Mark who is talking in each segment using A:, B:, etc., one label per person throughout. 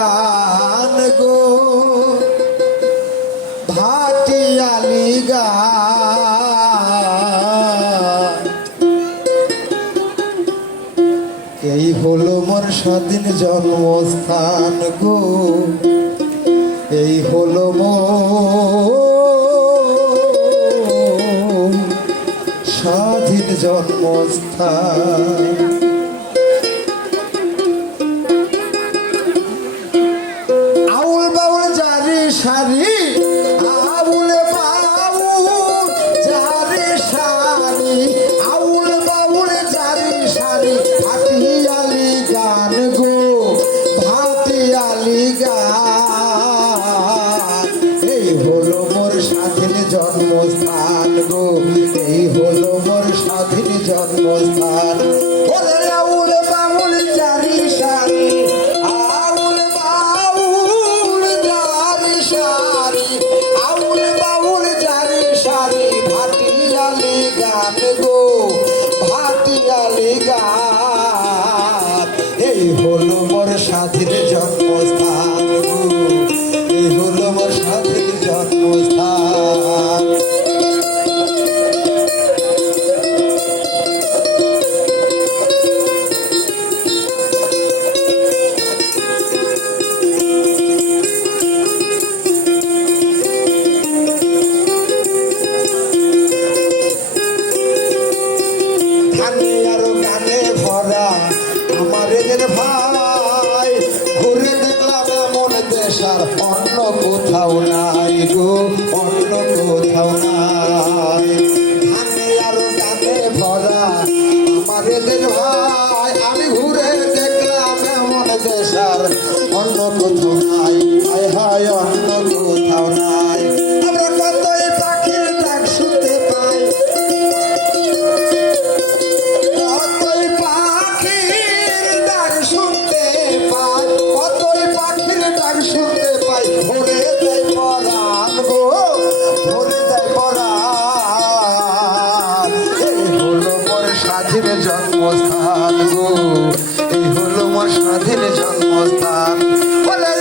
A: গান গো। ভাটিয়ালি গান এই হলো মোর স্বাধীন জন্মস্থান গো। এই হল মোর স্বাধীন জন্মস্থান। জারি সারি ভাটিয়ালি গান গো ভাটিয়ালি গান। এই হলো মোর স্বাধীন জন্মস্থান গো, এই হলো মোর স্বাধীন জন্মস্থান। ওরে আউল বাউল জারি সারি, আউল বাউল জারি সারি, আউল বাউল জারি সারি ভাটিয়ালি গান গো। ভাটিয়ালি গান এই হলো মোর স্বাধীন জন্মস্থান। এই হলো মোর স্বাধীন জন্মস্থান। এমন অন্য কোথাও নাই গো অন্য কোথাও নাই। ধানে আর গানে ভরা আমার এদের ভাই, আমি ঘুরে দেখলাম এমন দেশার অন্য কোথাও নাই। হায় হায়, অন্য জন্মস্থান গো। এই হলো আমার স্বাধীন জন্মস্থান। বলে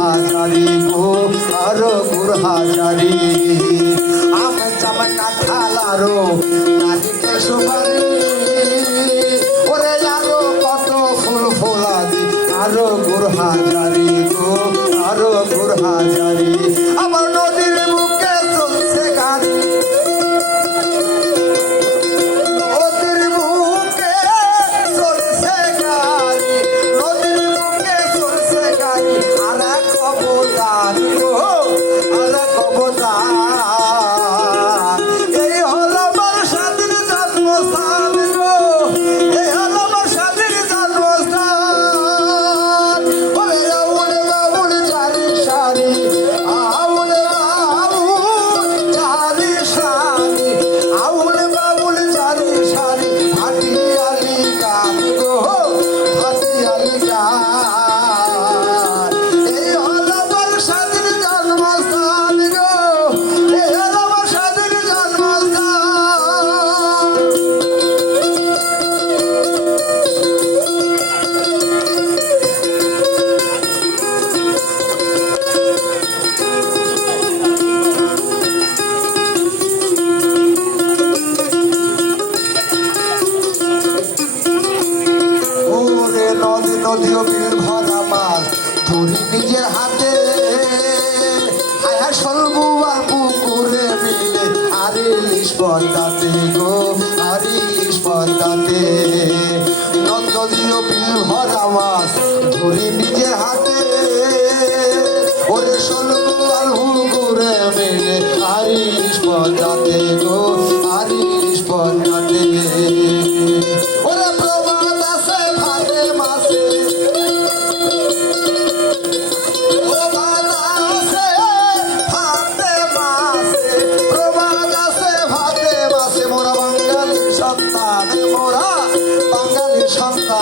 A: গুড়হাজারি গো আরও গুড়হাজারি আম জামা কাঁঠাল আরও নারিকেল ধরি নিজের হাতে আয়া সলবু আর পুকুরে মিলে আরে ইলিশ পদ্মাতে বাঙালি সন্তান।